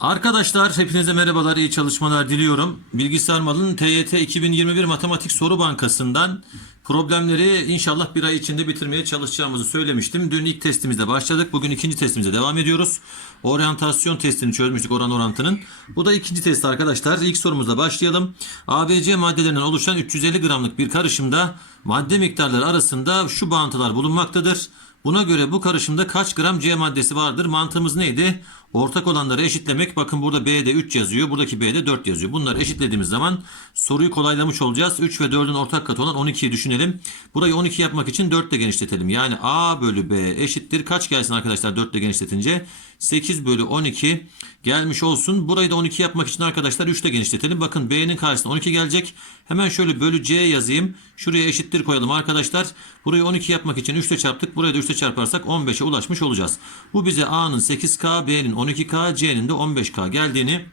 Arkadaşlar hepinize merhabalar, iyi çalışmalar diliyorum. Bilgisayar Mal'ın TYT 2021 Matematik Soru Bankası'ndan problemleri inşallah bir ay içinde bitirmeye çalışacağımızı söylemiştim. Dün ilk testimizde başladık. Bugün ikinci testimize devam ediyoruz. Oryantasyon testini çözmüştük oran orantının. Bu da ikinci test arkadaşlar. İlk sorumuzla başlayalım. ABC maddelerinden oluşan 350 gramlık bir karışımda madde miktarları arasında şu bağıntılar bulunmaktadır. Buna göre bu karışımda kaç gram C maddesi vardır? Mantığımız neydi? Ortak olanları eşitlemek. Bakın burada B'de 3 yazıyor. Buradaki B'de 4 yazıyor. Bunları eşitlediğimiz zaman soruyu kolaylamış olacağız. 3 ve 4'ün ortak katı olan 12'yi düşünelim. Burayı 12 yapmak için 4 ile genişletelim. Yani A bölü B eşittir. Kaç gelsin arkadaşlar 4 ile genişletince? 8 bölü 12 gelmiş olsun. Burayı da 12 yapmak için arkadaşlar 3 ile genişletelim. Bakın B'nin karşısına 12 gelecek. Hemen şöyle bölü C yazayım. Şuraya eşittir koyalım arkadaşlar. Burayı 12 yapmak için 3 ile çarptık. Burayı da 3 ile çarparsak 15'e ulaşmış olacağız. Bu bize A'nın 8K, B'nin 12K, C'nin de 15K geldiğini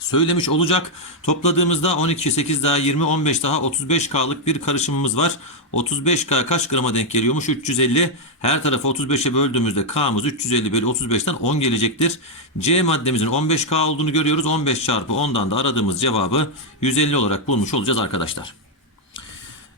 söylemiş olacak. Topladığımızda 12, 8 daha 20, 15 daha 35K'lık bir karışımımız var. 35K kaç grama denk geliyormuş? 350. Her tarafı 35'e böldüğümüzde K'mız 350 bölü 35'ten 10 gelecektir. C maddemizin 15K olduğunu görüyoruz. 15 çarpı 10'dan da aradığımız cevabı 150 olarak bulmuş olacağız arkadaşlar.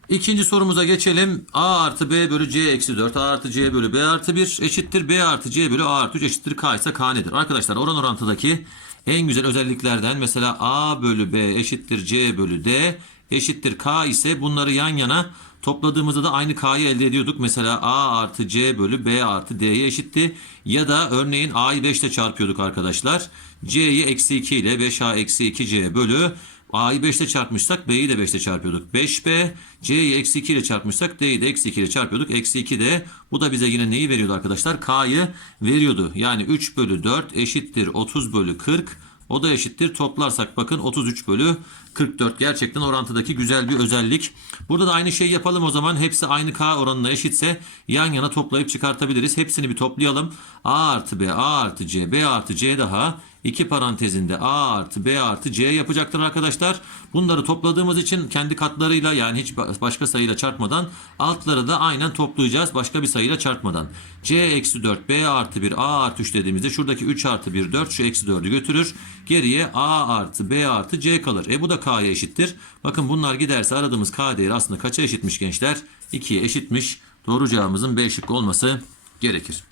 İkinci sorumuza geçelim. A artı B bölü C eksi 4. A artı C bölü B artı 1 eşittir. B artı C bölü A artı 3 eşittir. K ise K nedir? Arkadaşlar oran orantıdaki en güzel özelliklerden mesela A bölü B eşittir C bölü D eşittir K ise bunları yan yana topladığımızda da aynı K'yı elde ediyorduk. Mesela A artı C bölü B artı D'ye eşitti. Ya da örneğin A'yı 5 ile çarpıyorduk arkadaşlar. C'yi eksi 2 ile 5A eksi 2C bölü A'yı 5 ile çarpmışsak B'yi de 5 ile çarpıyorduk. 5B, C'yi eksi 2 ile çarpmışsak D'yi de eksi 2 ile çarpıyorduk. Eksi 2 de bu da bize yine neyi veriyordu arkadaşlar? K'yı veriyordu. Yani 3 bölü 4 eşittir 30 bölü 40. O da eşittir. Toplarsak bakın 33 bölü 44. Gerçekten orantıdaki güzel bir özellik. Burada da aynı şeyi yapalım o zaman. Hepsi aynı K oranına eşitse yan yana toplayıp çıkartabiliriz. Hepsini bir toplayalım. A artı B, A artı C, B artı C daha iki parantezinde A artı B artı C yapacaktır arkadaşlar. Bunları topladığımız için kendi katlarıyla yani hiç başka sayıyla çarpmadan altları da aynen toplayacağız. Başka bir sayıyla çarpmadan. C eksi 4 B artı 1 A artı 3 dediğimizde şuradaki 3 artı 1 4 şu eksi 4'ü götürür. Geriye A artı B artı C kalır. E bu da K'ya eşittir. Bakın bunlar giderse aradığımız K değeri aslında kaça eşitmiş gençler? 2'ye eşitmiş. Doğru cevabımızın B şıkkı olması gerekir.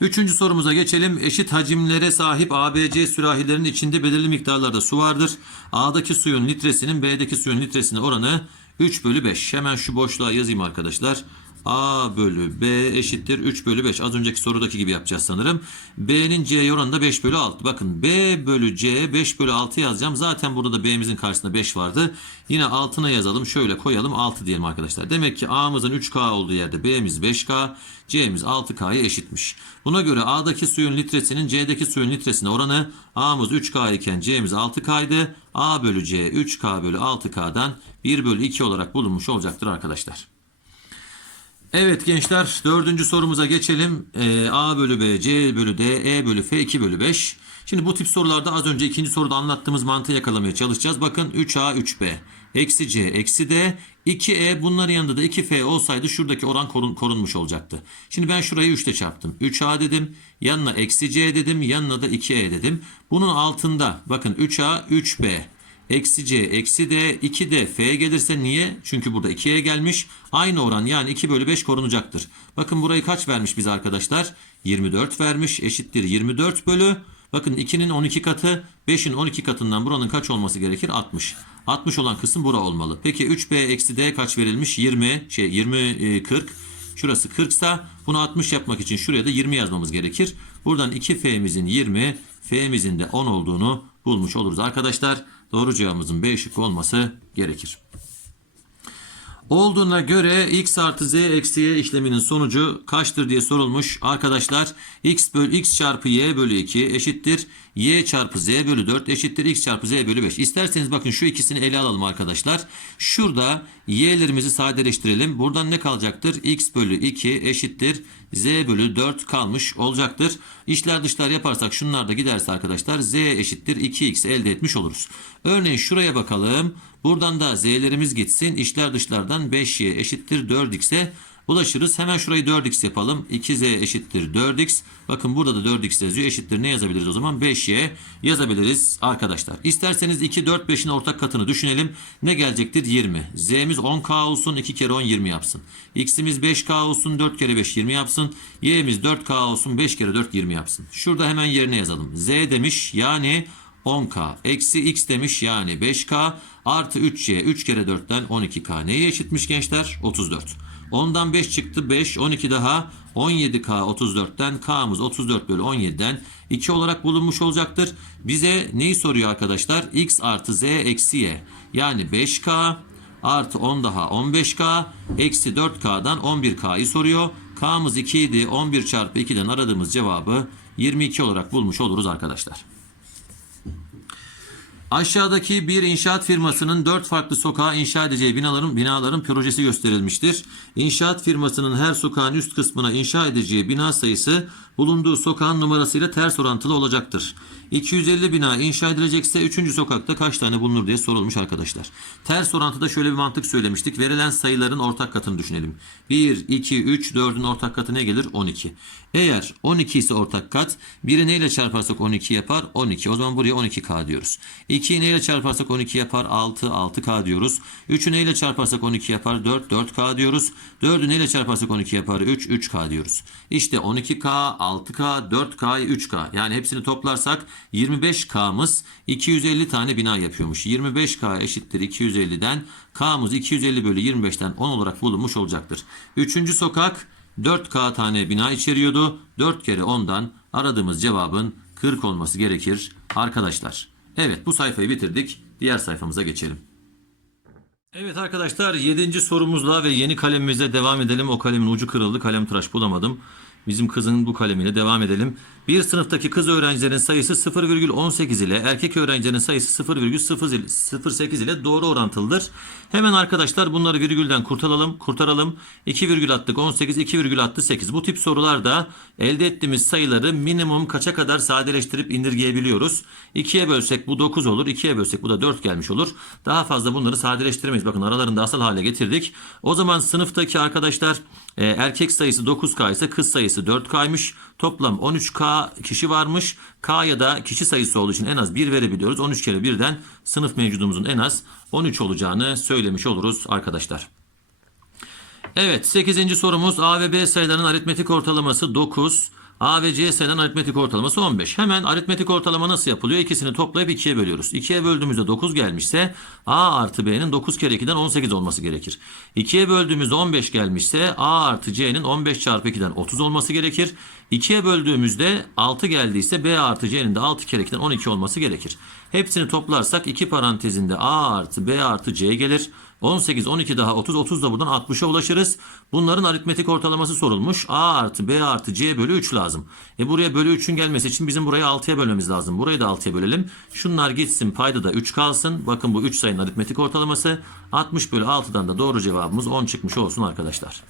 Üçüncü sorumuza geçelim. Eşit hacimlere sahip ABC sürahilerin içinde belirli miktarlarda su vardır. A'daki suyun litresinin B'deki suyun litresine oranı 3 bölü 5. Hemen şu boşluğa yazayım arkadaşlar. A bölü B eşittir 3 bölü 5. Az önceki sorudaki gibi yapacağız sanırım. B'nin C'ye oranı da 5 bölü 6. Bakın B bölü C 5 bölü 6 yazacağım. Zaten burada da B'mizin karşısında 5 vardı. Yine altına yazalım. Şöyle koyalım 6 diyelim arkadaşlar. Demek ki A'mızın 3K olduğu yerde B'miz 5K. C'miz 6K'ya eşitmiş. Buna göre A'daki suyun litresinin C'deki suyun litresine oranı A'mız 3K iken C'miz 6K'ydı. A bölü C 3K bölü 6K'dan 1 bölü 2 olarak bulunmuş olacaktır arkadaşlar. Evet gençler dördüncü sorumuza geçelim. Ee, A bölü B, C bölü D, E bölü F, 2 bölü 5. Şimdi bu tip sorularda az önce ikinci soruda anlattığımız mantığı yakalamaya çalışacağız. Bakın 3A, 3B, eksi C, eksi D, 2E bunların yanında da 2F olsaydı şuradaki oran korun, korunmuş olacaktı. Şimdi ben şurayı 3 ile çarptım. 3A dedim, yanına eksi C dedim, yanına da 2E dedim. Bunun altında bakın 3A, 3B. Eksi C eksi D 2 de F gelirse niye? Çünkü burada 2'ye gelmiş. Aynı oran yani 2 bölü 5 korunacaktır. Bakın burayı kaç vermiş bize arkadaşlar? 24 vermiş eşittir 24 bölü. Bakın 2'nin 12 katı 5'in 12 katından buranın kaç olması gerekir? 60. 60 olan kısım bura olmalı. Peki 3B eksi D kaç verilmiş? 20 şey 20 e, 40. Şurası 40 sa bunu 60 yapmak için şuraya da 20 yazmamız gerekir. Buradan 2F'mizin 20 F'mizin de 10 olduğunu bulmuş oluruz arkadaşlar. Doğru cevabımızın B şıkkı olması gerekir. Olduğuna göre x artı z eksi y işleminin sonucu kaçtır diye sorulmuş. Arkadaşlar x bölü x çarpı y bölü 2 eşittir y çarpı z bölü 4 eşittir x çarpı z bölü 5. İsterseniz bakın şu ikisini ele alalım arkadaşlar. Şurada y'lerimizi sadeleştirelim. Buradan ne kalacaktır? x bölü 2 eşittir z bölü 4 kalmış olacaktır. İşler dışlar yaparsak şunlar da giderse arkadaşlar z eşittir 2x elde etmiş oluruz. Örneğin şuraya bakalım. Buradan da z'lerimiz gitsin. İşler dışlardan 5y eşittir 4x'e ulaşırız. Hemen şurayı 4x yapalım. 2z eşittir 4x. Bakın burada da 4x yazıyor. Eşittir ne yazabiliriz o zaman? 5y yazabiliriz arkadaşlar. İsterseniz 2, 4, 5'in ortak katını düşünelim. Ne gelecektir? 20. Z'miz 10k olsun. 2 kere 10 20 yapsın. X'imiz 5k olsun. 4 kere 5 20 yapsın. Y'miz 4k olsun. 5 kere 4 20 yapsın. Şurada hemen yerine yazalım. Z demiş yani 10k. Eksi x demiş yani 5k. Artı 3y 3 kere 4'ten 12k. Neye eşitmiş gençler? 34. 10'dan 5 çıktı 5. 12 daha 17k 34'ten k'mız 34 bölü 17'den 2 olarak bulunmuş olacaktır. Bize neyi soruyor arkadaşlar? x artı z eksi y. Yani 5k artı 10 daha 15k eksi 4k'dan 11k'yı soruyor. K'mız 2 idi. 11 çarpı 2'den aradığımız cevabı 22 olarak bulmuş oluruz arkadaşlar. Aşağıdaki bir inşaat firmasının dört farklı sokağa inşa edeceği binaların binaların projesi gösterilmiştir. İnşaat firmasının her sokağın üst kısmına inşa edeceği bina sayısı bulunduğu sokağın numarasıyla ters orantılı olacaktır. 250 bina inşa edilecekse 3. sokakta kaç tane bulunur diye sorulmuş arkadaşlar. Ters orantıda şöyle bir mantık söylemiştik. Verilen sayıların ortak katını düşünelim. 1, 2, 3, 4'ün ortak katı ne gelir? 12. Eğer 12 ise ortak kat, 1'i neyle çarparsak 12 yapar? 12. O zaman buraya 12K diyoruz. 2'yi neyle çarparsak 12 yapar? 6, 6K diyoruz. 3'ü neyle çarparsak 12 yapar? 4, 4K diyoruz. 4'ü neyle çarparsak 12 yapar? 3, 3K diyoruz. İşte 12K, 6K, 4K, 3K. Yani hepsini toplarsak 25K'mız 250 tane bina yapıyormuş. 25K eşittir 250'den K'mız 250 bölü 25'ten 10 olarak bulunmuş olacaktır. Üçüncü sokak 4K tane bina içeriyordu. 4 kere 10'dan aradığımız cevabın 40 olması gerekir arkadaşlar. Evet bu sayfayı bitirdik. Diğer sayfamıza geçelim. Evet arkadaşlar 7. sorumuzla ve yeni kalemimizle devam edelim. O kalemin ucu kırıldı. Kalem tıraş bulamadım. Bizim kızın bu kalemiyle devam edelim. Bir sınıftaki kız öğrencilerin sayısı 0,18 ile erkek öğrencilerin sayısı 0,08 ile doğru orantılıdır. Hemen arkadaşlar bunları virgülden kurtaralım. Kurtaralım. 2 virgül attık 18, 2 virgül attı 8. Bu tip sorularda elde ettiğimiz sayıları minimum kaça kadar sadeleştirip indirgeyebiliyoruz. 2'ye bölsek bu 9 olur. 2'ye bölsek bu da 4 gelmiş olur. Daha fazla bunları sadeleştiremeyiz. Bakın aralarında asal hale getirdik. O zaman sınıftaki arkadaşlar e, erkek sayısı 9K ise kız sayısı 4K'ymış. Toplam 13K kişi varmış. K ya da kişi sayısı olduğu için en az 1 verebiliyoruz. 13 kere 1'den sınıf mevcudumuzun en az 13 olacağını söylemiş oluruz arkadaşlar. Evet 8. sorumuz A ve B sayılarının aritmetik ortalaması 9. A ve C sayılarının aritmetik ortalaması 15. Hemen aritmetik ortalama nasıl yapılıyor? İkisini toplayıp 2'ye bölüyoruz. 2'ye böldüğümüzde 9 gelmişse A artı B'nin 9 kere 2'den 18 olması gerekir. 2'ye böldüğümüzde 15 gelmişse A artı C'nin 15 çarpı 2'den 30 olması gerekir. 2'ye böldüğümüzde 6 geldiyse B artı C'nin de 6 kere 2'den 12 olması gerekir. Hepsini toplarsak 2 parantezinde A artı B artı C gelir. 18, 12 daha 30, 30 da buradan 60'a ulaşırız. Bunların aritmetik ortalaması sorulmuş. A artı B artı C bölü 3 lazım. E buraya bölü 3'ün gelmesi için bizim burayı 6'ya bölmemiz lazım. Burayı da 6'ya bölelim. Şunlar gitsin payda da 3 kalsın. Bakın bu 3 sayının aritmetik ortalaması. 60 bölü 6'dan da doğru cevabımız 10 çıkmış olsun arkadaşlar.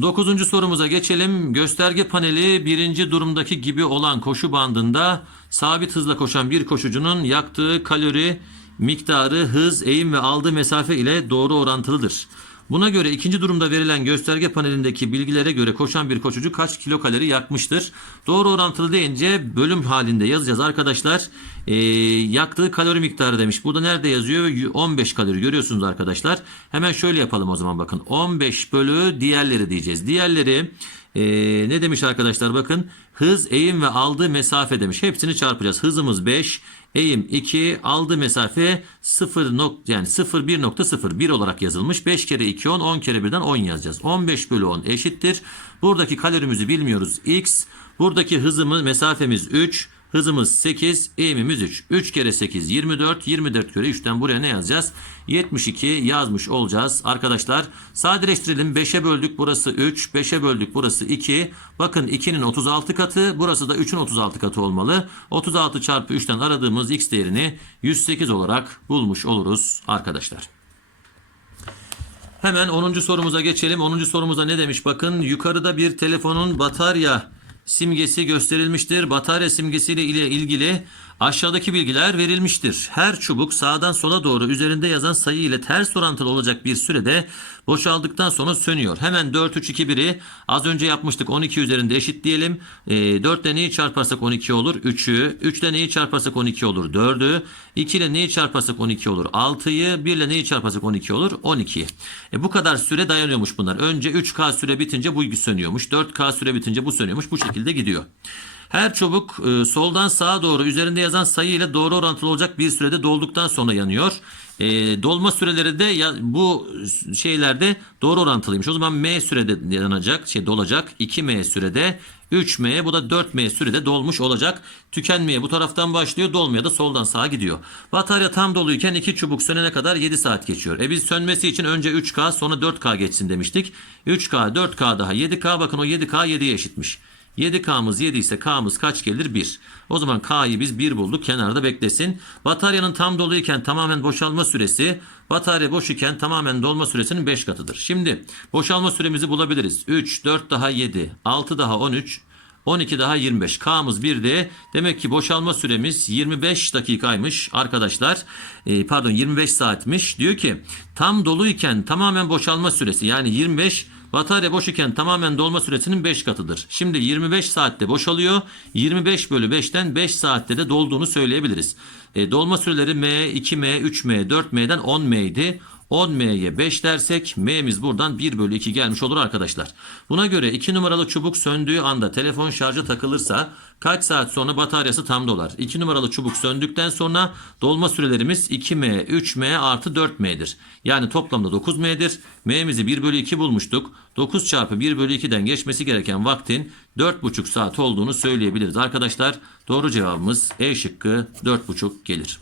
Dokuzuncu sorumuza geçelim. Gösterge paneli birinci durumdaki gibi olan koşu bandında sabit hızla koşan bir koşucunun yaktığı kalori miktarı, hız, eğim ve aldığı mesafe ile doğru orantılıdır. Buna göre ikinci durumda verilen gösterge panelindeki bilgilere göre koşan bir koşucu kaç kilokalori yakmıştır? Doğru orantılı deyince bölüm halinde yazacağız arkadaşlar. Ee, yaktığı kalori miktarı demiş. Burada nerede yazıyor? 15 kalori görüyorsunuz arkadaşlar. Hemen şöyle yapalım o zaman bakın. 15 bölü diğerleri diyeceğiz. Diğerleri ee, ne demiş arkadaşlar bakın. Hız, eğim ve aldığı mesafe demiş. Hepsini çarpacağız. Hızımız 5, eğim 2, aldığı mesafe 0 nok yani 0,1.01 olarak yazılmış. 5 kere 2 10, 10 kere 1'den 10 yazacağız. 15 bölü 10 eşittir. Buradaki kalorimizi bilmiyoruz. X. Buradaki hızımız, mesafemiz 3. Hızımız 8, eğimimiz 3. 3 kere 8 24, 24 kere 3'ten buraya ne yazacağız? 72 yazmış olacağız arkadaşlar. Sadeleştirelim 5'e böldük burası 3, 5'e böldük burası 2. Bakın 2'nin 36 katı, burası da 3'ün 36 katı olmalı. 36 çarpı 3'ten aradığımız x değerini 108 olarak bulmuş oluruz arkadaşlar. Hemen 10. sorumuza geçelim. 10. sorumuza ne demiş? Bakın yukarıda bir telefonun batarya simgesi gösterilmiştir. Batarya simgesiyle ile ilgili aşağıdaki bilgiler verilmiştir. Her çubuk sağdan sola doğru üzerinde yazan sayı ile ters orantılı olacak bir sürede Boşaldıktan sonra sönüyor. Hemen 4 3 2 1'i az önce yapmıştık. 12 üzerinde eşit diyelim. E, 4 ile neyi çarparsak 12 olur? 3'ü. 3 ile neyi çarparsak 12 olur? 4'ü. 2 ile neyi çarparsak 12 olur? 6'yı. 1 ile neyi çarparsak 12 olur? 12'yi. E, bu kadar süre dayanıyormuş bunlar. Önce 3K süre bitince bu sönüyormuş. 4K süre bitince bu sönüyormuş. Bu şekilde gidiyor. Her çubuk e, soldan sağa doğru üzerinde yazan sayı ile doğru orantılı olacak bir sürede dolduktan sonra yanıyor. E, dolma süreleri de ya, bu şeylerde doğru orantılıymış. O zaman M sürede yanacak, şey dolacak. 2M sürede 3M bu da 4M sürede dolmuş olacak. Tükenmeye bu taraftan başlıyor, dolmaya da soldan sağa gidiyor. Batarya tam doluyken iki çubuk sönene kadar 7 saat geçiyor. E biz sönmesi için önce 3K sonra 4K geçsin demiştik. 3K, 4K daha 7K bakın o 7K 7'ye eşitmiş. 7K'mız 7 ise K'mız kaç gelir? 1. O zaman K'yı biz 1 bulduk. Kenarda beklesin. Bataryanın tam doluyken tamamen boşalma süresi batarya boş iken tamamen dolma süresinin 5 katıdır. Şimdi boşalma süremizi bulabiliriz. 3, 4 daha 7, 6 daha 13, 12 daha 25. K'mız 1'de. Demek ki boşalma süremiz 25 dakikaymış arkadaşlar. Ee, pardon 25 saatmiş. Diyor ki tam doluyken tamamen boşalma süresi yani 25 Batarya boş iken tamamen dolma süresinin 5 katıdır. Şimdi 25 saatte boşalıyor. 25 bölü 5'ten 5 saatte de dolduğunu söyleyebiliriz. E, dolma süreleri M, 2M, 3M, 4M'den 10M idi. 10M'ye 5 dersek M'miz buradan 1 bölü 2 gelmiş olur arkadaşlar. Buna göre 2 numaralı çubuk söndüğü anda telefon şarja takılırsa kaç saat sonra bataryası tam dolar? 2 numaralı çubuk söndükten sonra dolma sürelerimiz 2M, 3M artı 4M'dir. Yani toplamda 9M'dir. M'mizi 1 bölü 2 bulmuştuk. 9 çarpı 1 bölü 2'den geçmesi gereken vaktin 4,5 saat olduğunu söyleyebiliriz arkadaşlar. Doğru cevabımız E şıkkı 4,5 gelir.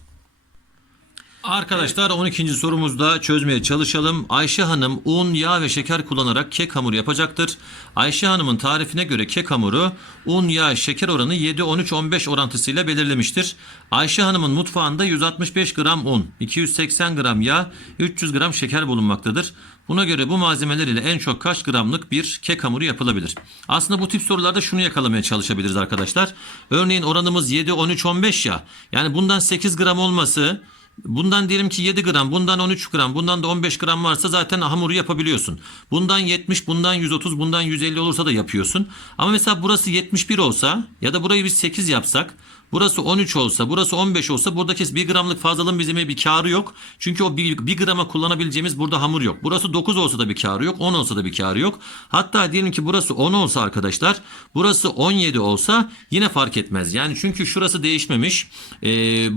Arkadaşlar 12. sorumuzda çözmeye çalışalım. Ayşe Hanım un, yağ ve şeker kullanarak kek hamuru yapacaktır. Ayşe Hanım'ın tarifine göre kek hamuru un, yağ, şeker oranı 7-13-15 orantısıyla belirlemiştir. Ayşe Hanım'ın mutfağında 165 gram un, 280 gram yağ, 300 gram şeker bulunmaktadır. Buna göre bu malzemeler ile en çok kaç gramlık bir kek hamuru yapılabilir? Aslında bu tip sorularda şunu yakalamaya çalışabiliriz arkadaşlar. Örneğin oranımız 7, 13, 15 ya. Yani bundan 8 gram olması Bundan diyelim ki 7 gram, bundan 13 gram, bundan da 15 gram varsa zaten hamuru yapabiliyorsun. Bundan 70, bundan 130, bundan 150 olursa da yapıyorsun. Ama mesela burası 71 olsa ya da burayı biz 8 yapsak Burası 13 olsa, burası 15 olsa buradaki 1 gramlık fazlalığın bizim bir karı yok. Çünkü o 1, 1 grama kullanabileceğimiz burada hamur yok. Burası 9 olsa da bir karı yok, 10 olsa da bir karı yok. Hatta diyelim ki burası 10 olsa arkadaşlar, burası 17 olsa yine fark etmez. Yani çünkü şurası değişmemiş. Ee,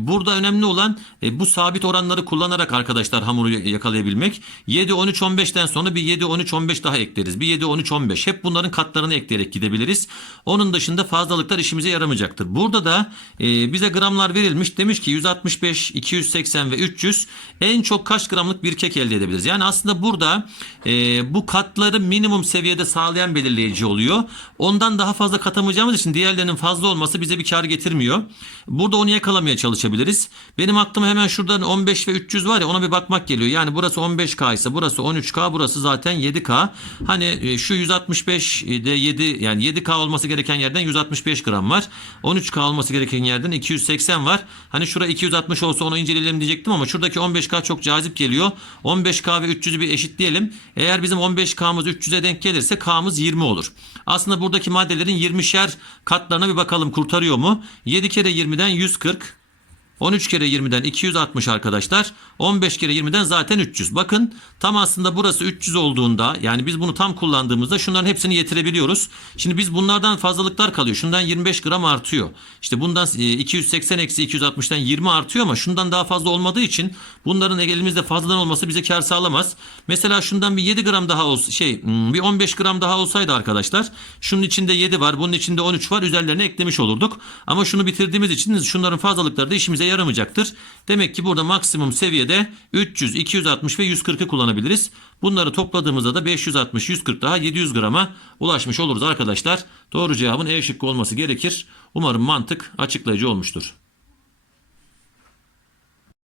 burada önemli olan e, bu sabit oranları kullanarak arkadaşlar hamuru yakalayabilmek. 7, 13, 15'ten sonra bir 7, 13, 15 daha ekleriz. Bir 7, 13, 15. Hep bunların katlarını ekleyerek gidebiliriz. Onun dışında fazlalıklar işimize yaramayacaktır. Burada da e, bize gramlar verilmiş. Demiş ki 165, 280 ve 300 en çok kaç gramlık bir kek elde edebiliriz? Yani aslında burada e, bu katları minimum seviyede sağlayan belirleyici oluyor. Ondan daha fazla katamayacağımız için diğerlerinin fazla olması bize bir kar getirmiyor. Burada onu yakalamaya çalışabiliriz. Benim aklıma hemen şuradan 15 ve 300 var ya ona bir bakmak geliyor. Yani burası 15K ise burası 13K burası zaten 7K. Hani e, şu 165 de 7 yani 7K olması gereken yerden 165 gram var. 13K olması gereken yerden 280 var. Hani şura 260 olsa onu inceleyelim diyecektim ama şuradaki 15K çok cazip geliyor. 15K ve 300'ü bir eşitleyelim. Eğer bizim 15K'mız 300'e denk gelirse K'mız 20 olur. Aslında buradaki maddelerin 20'şer katlarına bir bakalım kurtarıyor mu? 7 kere 20'den 140. 13 kere 20'den 260 arkadaşlar. 15 kere 20'den zaten 300. Bakın tam aslında burası 300 olduğunda yani biz bunu tam kullandığımızda şunların hepsini yetirebiliyoruz. Şimdi biz bunlardan fazlalıklar kalıyor. Şundan 25 gram artıyor. İşte bundan 280 eksi 260'tan 20 artıyor ama şundan daha fazla olmadığı için bunların elimizde fazladan olması bize kar sağlamaz. Mesela şundan bir 7 gram daha olsa şey bir 15 gram daha olsaydı arkadaşlar şunun içinde 7 var bunun içinde 13 var üzerlerine eklemiş olurduk. Ama şunu bitirdiğimiz için şunların fazlalıkları da işimize yaramayacaktır. Demek ki burada maksimum seviyede 300, 260 ve 140'ı kullanabiliriz. Bunları topladığımızda da 560, 140 daha 700 grama ulaşmış oluruz arkadaşlar. Doğru cevabın E şıkkı olması gerekir. Umarım mantık açıklayıcı olmuştur.